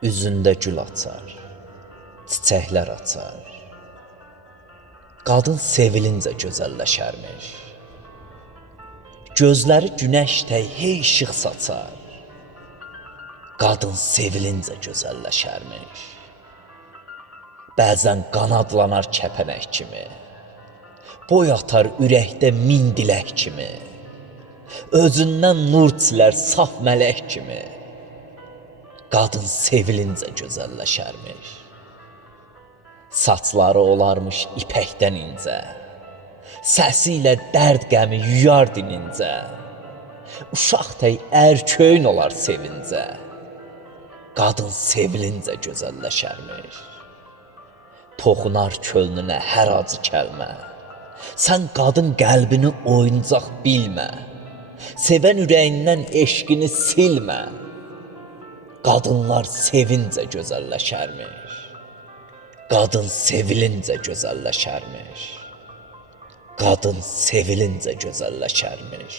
Üzündə gül açar, çiçəklər açar. Qadın sevilincə gözəlləşərmiş. Gözləri günəş tək hey işıq saçar. Qadın sevilincə gözəlləşərmiş. Bəzən qanadlanar kəpənək kimi. Boy atar ürəkdə min dilək kimi. Özündən nur çilər saf mələk kimi. Qadın sevilincə gözəlləşərmiş. Saçları olarmış ipəkdən incə. Səsi ilə dərd qəmi yuyar dinincə. Uşaq tək ərköyün olar sevincə. Qadın sevilincə gözəlləşərmiş. Toxunar könlünə hər acı kəlmə. Sən qadın qəlbini oyuncaq bilmə. Sevən ürəyindən eşqini silmə. Qadınlar sevincə gözəlləşərmiş. Qadın sevilincə gözəlləşərmiş. Qadın sevilincə gözəlləşərmiş.